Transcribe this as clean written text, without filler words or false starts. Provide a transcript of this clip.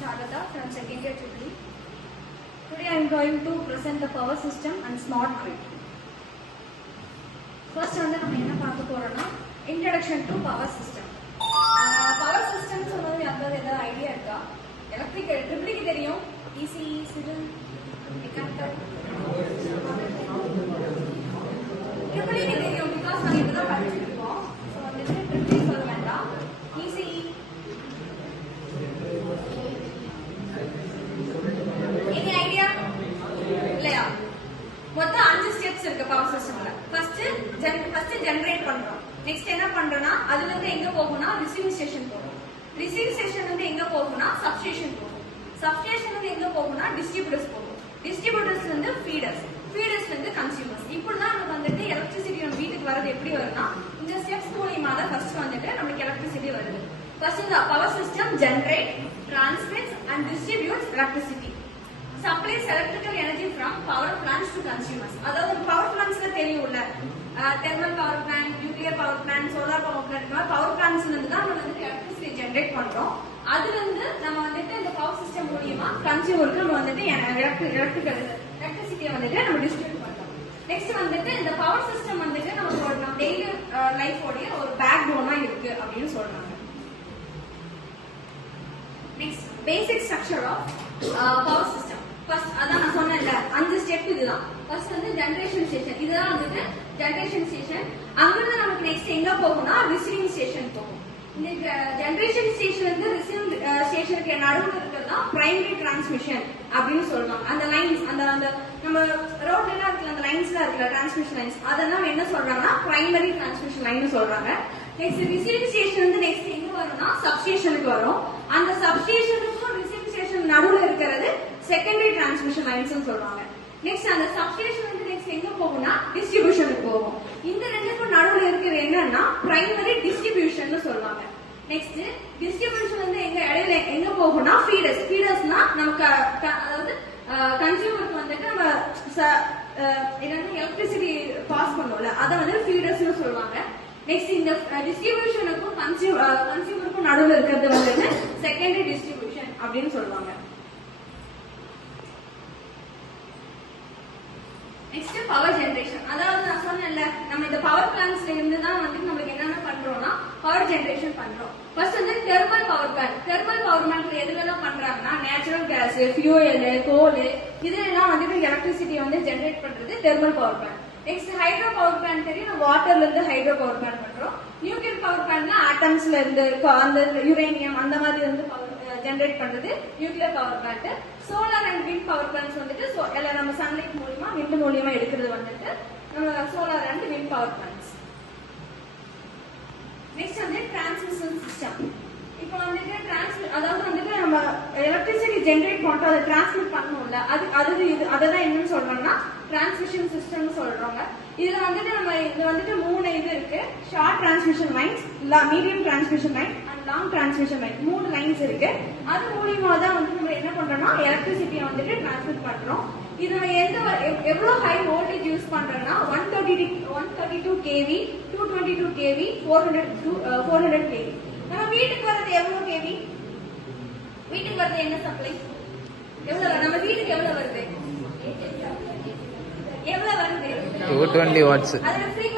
Shagata from second year Tripoli. Today I am going to present the power system and smart grid. First வந்து நம்ம என்ன பார்க்க போறோம்னா introduction to power system. Power system சொன்னது யாருக்காவது ஏதாவது ஐடியா இருக்கா? எலக்ட்ரிக்கல் ட்ரிபிளிக்கு தெரியும், இசி, சிவில், மெக்கானிக்கல். ட்ரிபிளிக்கு தெரியும் பிகாஸ் நம்ம இப்பதான் படிச்சிட்டு இருக்கோம். ஸோ வந்துட்டு ட்ரிபிளி சொல்ல வேண்டாம். EC any idea? இல்லையா? மொத்தம் 5 ஸ்டெப்ஸ் இருக்கு பவர் சிஸ்டம்ல. ஃபர்ஸ்ட் ஜெனரேட் பண்றோம். நெக்ஸ்ட் என்ன பண்றோம்னா அதுல இருந்து எங்க போகும்னா ரிசீவிங் ஸ்டேஷன் போகும். ரிசீவிங் ஸ்டேஷன் வந்து எங்க போகும்னா சப்ஸ்டேஷன் போகும். சப்ஸ்டேஷன் வந்து எங்க போகும்னா டிஸ்ட்ரிபியூட்டர்ஸ் போகும். டிஸ்ட்ரிபியூட்டர்ஸ் வந்து ஃபீடர்ஸ். ஃபீடர்ஸ் வந்து கன்சியூமர்ஸ். இப்படிதான் நமக்கு வந்துட்டு எலக்ட்ரிசிட்டி நம்ம வீட்டுக்கு வரது எப்படி வரும்னா இந்த ஸ்டெப்ஸ் மூலியமா தான் ஃபர்ஸ்ட் வந்துட்டு நமக்கு எலக்ட்ரிசிட்டி வருது. ஃபர்ஸ்ட் இந்த power system generate, transmits and distributes electricity. Supplies electrical energy from power plants to consumers. அதாவது பவர் பிளான்ட்ஸ்ல தெரியும்ல, thermal power plant, nuclear power plant, solar power plant, power பிளான்ட்ஸ்ல இருந்து தான் நம்ம வந்து எலக்ட்ரிசிட்டி ஜெனரேட் பண்றோம். அதுல இருந்து நம்ம வந்துட்டு இந்த பவர் சிஸ்டம் மூலியமா கன்சியூமருக்கு நம்ம வந்துட்டு எலக்ட்ரிசிட்டியை வந்துட்டு நம்ம டிஸ்ட்ரிபியூட் பண்றோம். நெக்ஸ்ட் வந்துட்டு இந்த பவர் சிஸ்டம் வந்துட்டு நம்ம டெய்லி லைஃபோடைய ஒரு பேக் போனா இருக்கு அப்படின்னு சொல்றாங்க. Next basic structure of power system. First அதான் நான் சொன்னேன்ல 5 ஸ்டெப் இதுதான். ஃபர்ஸ்ட் வந்து ஜெனரேஷன் ஸ்டேஷன். இதுதான் வந்துட்டு ஜெனரேஷன் ஸ்டேஷன். அங்கிருந்து நமக்கு நெக்ஸ்ட் எங்க போகும்னா ரிசீவிங் ஸ்டேஷன் போகும். இந்த ஜெனரேஷன் ஸ்டேஷன் வந்து ரிசீவிங் ஸ்டேஷனுக்கு நடுவில் இருக்கிறது தான் பிரைமரி டிரான்ஸ்மிஷன் அப்படின்னு சொல்லுவாங்க. அந்த லைன்ஸ் அந்த நம்ம ரோட்ல எல்லாம் இருக்குல்ல அந்த லைன்ஸ்லாம் இருக்குல்ல டிரான்ஸ்மிஷன் லைன்ஸ், அதெல்லாம் என்ன சொல்றாங்கன்னா பிரைமரி டிரான்ஸ்மிஷன் லைன் சொல்றாங்க. நெக்ஸ்ட் ரிசீவிங் ஸ்டேஷன் வந்து நெக்ஸ்ட் எங்க வரும்னா சப்ஸ்டேஷனுக்கு வரும். அந்த சப்ஸ்டேஷனுக்கும் ரிசீவிங் ஸ்டேஷன் நடுவில் இருக்கிறது செகண்டரி டிரான்ஸ்மிஷன் லைன்ஸ் சொல்றாங்க. நெக்ஸ்ட் அந்த சப்ஸ்டேஷன் வந்து நெக்ஸ்ட் எங்க போகும்னா டிஸ்ட்ரிபியூஷனுக்கு போகும். இந்த ரெண்டுக்கும் நடுவில் இருக்கிறது என்னன்னா பிரைமரி டிஸ்ட்ரிபியூஷன் சொல்லுவாங்க. நெக்ஸ்ட் டிஸ்ட்ரிபியூஷன் வந்து எங்க இடையில எங்க போகும்னா ஃபீடர்ஸ். ஃபீடர்ஸ்னா நமக்கு அதாவது கன்சியூமருக்கு வந்துட்டு நம்ம என்னன்னா எலக்ட்ரிசிட்டி பாஸ் பண்ணுவோம்ல அதை வந்து ஃபீடர்ஸ்னு சொல்லுவாங்க. நெக்ஸ்ட் இந்த டிஸ்ட்ரிபியூஷனுக்கும் கன்சியூமருக்கும் நடுவில் இருக்கிறது வந்து செகண்டரி டிஸ்ட்ரிபியூஷன் அப்படின்னு சொல்லுவாங்க. Next power generation. அதாவது நான் சொன்னேன்ல நம்ம இந்த பவர் பிளான்ட்ஸ்ல இருந்து தான் வந்து நமக்கு என்னென்ன பண்றோம்னா பவர் ஜெனரேஷன் பண்றோம். ஃபர்ஸ்ட் வந்து thermal power plant. Thermal power பிளான்ட்ல எதுலெல்லாம் பண்றாங்கன்னா நேச்சுரல் கேஸ், ஃபியூயல், கோல் இதெல்லாம் வந்து எலக்ட்ரிசிட்டி வந்து ஜெனரேட் பண்றது thermal power plant. Next hydro power plant தெரியும், நம்ம வாட்டர்ல இருந்து ஹைட்ரோ பவர் பிளான்ட் பண்றோம். நியூக்ளியர் பவர் பிளான்ட்னா ஆட்டம்ஸ்ல இருந்து அந்த யுரேனியம் அந்த மாதிரி இருந்து ஜெனரேட் பண்றது nuclear power plant. Solar and wind power plants வந்துட்டு நம்ம சன்லைட் மூலமா விண்ட் மூலியமா எடுக்கிறது வந்துட்டு நம்ம solar and wind power plants. Next வந்து டிரான்ஸ்மிஷன் சிஸ்டம். இப்போ வந்துட்டு அதாவது வந்துட்டு நம்ம எலக்ட்ரிசிட்டி ஜெனரேட் பண்ணிட்டு அதை டிரான்ஸ்மிட் பண்ணணும்ல அதுதான் என்னன்னு சொல்றாங்கன்னா டிரான்ஸ்மிஷன் சிஸ்டம்னு சொல்றாங்க. இதுல வந்துட்டு நம்ம இது வந்துட்டு 3 இது இருக்கு. Short transmission lines, medium transmission line and long transmission line. 3 lines இருக்கு. அது மூலியமா தான் வந்து நம்ம என்ன பண்றோம்னா எலக்ட்ரிசிட்டியை வந்துட்டு டிரான்ஸ்மிட் பண்றோம். இது எவ்வளவு ஹை வோல்டேஜ் யூஸ் பண்றோம்னா 132 kV, 222 kV, 400 kV. நம்ம வீட்டுக்கு வரது எவ்வளவு கேவி? வீட்டுக்கு வரது என்ன சப்ளை எவ்வளவு? நம்ம வீட்டுக்கு எவ்வளவு வருது? எவ்வளவு வருது? 220 வாட்ஸ். அதுல ஃப்ரீ